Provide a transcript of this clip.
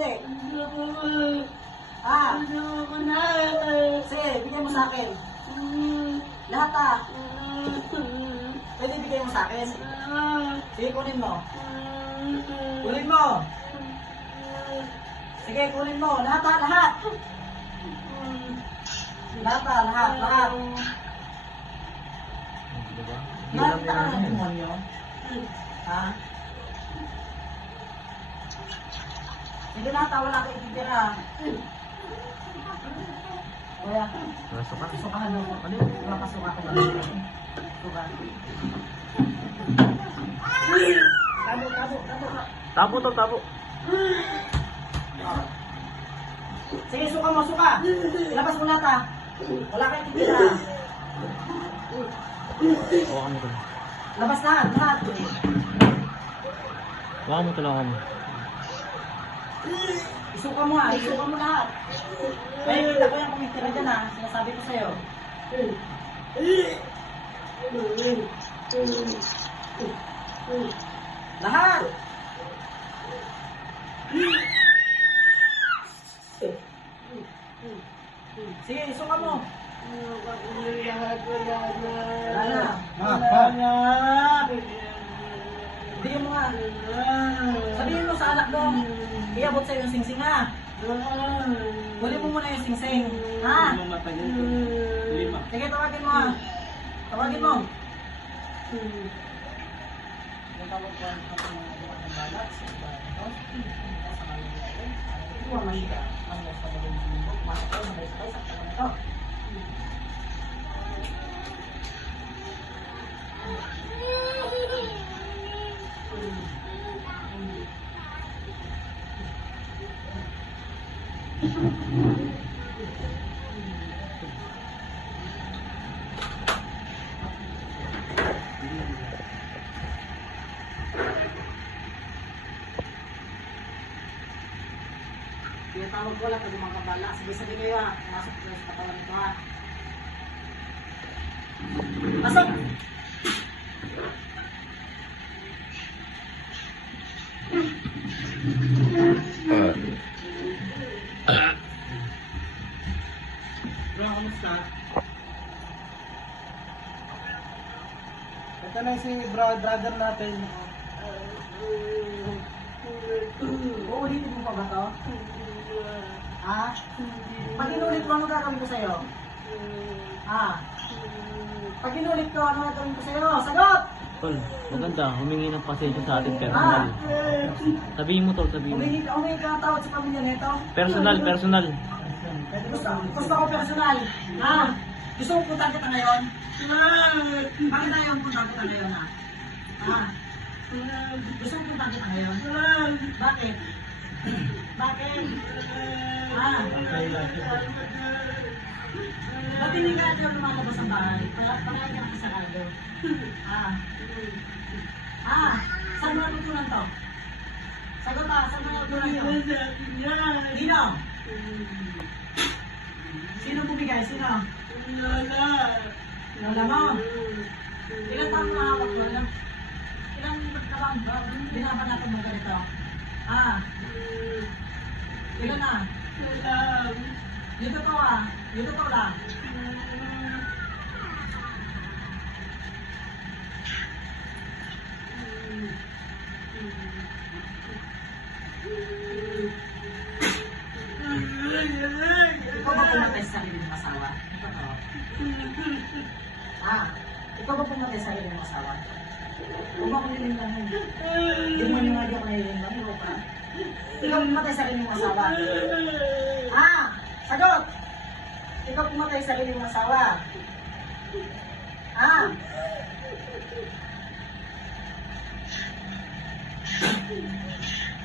hindi? Sige, bigyan mo sa akin. Lahat Pwede bigyan mo sa akin. Sige, kunin mo. Kunin mo. Sige, kunin mo. Lahat lahat. Lahat. Nakita ka ng demonyo? Ha? Hindi wala ka ititira. Kuya, sukahan mo. Wala ka sukahan mo. Tabo. Sige, suka. Ilabas mo lahat Wala ka ititira. Hawakan mo to. Labas lahat. Hawakan mo to lang ako. Isuka mo lahat. Kaya kita ko yung kumitira dyan sinasabi ko sa'yo. Lahat! Sige, isuka mo. Wala na. Bigyan mo nga. Sabihin mo sa anak mo, iabot sa'yo yung singsing Huli mo muna yung singsing. Sige, tawagin mo Tawagin mo. Tinatawag ko lang pag mga kabala. Sige kayo Masok ko sa katawan nito Masok! Kamusta? Ito na si brother natin. Uulitin mo pa ba to? Pag inulit mo, ano gagawin ko sa'yo? Pag inulit ko, ano gagawin ko sa'yo? Sagot! Tol, maganda. Humingi ng pasensya sa ating personal. Sabihin mo, Tol, sabihin mo. Humingi ka ng tawad sa pamilya nito? Personal. Gusto ko personal. Gusto mo puntahan kita ngayon? Bakit ayaw puntahan kita ngayon Gusto mo puntahan kita ngayon? Bakit? Ba't hindi ka natin lumalabas ang bahay? Pakain ka sa kaldo. Saan mo natutunan to? Sagot saan mo natutunan to? Dino? Sino bumigay? Sino? Lola mo? Ilan taon mo hawak mo? Ilang kabang binabanatan mo ganito? Ilan na? Dito to lang. Ikaw ba pumatay sa sarili ng asawa? Ikaw ba pumatay sa sarili ng asawa? Huwag mo akong nililangan. Hindi mo yung nga nililangan. Ikaw pa? Ikaw pumatay sa sarili ng asawa? Sagot! Ikaw pumatay sa sarili ng asawa?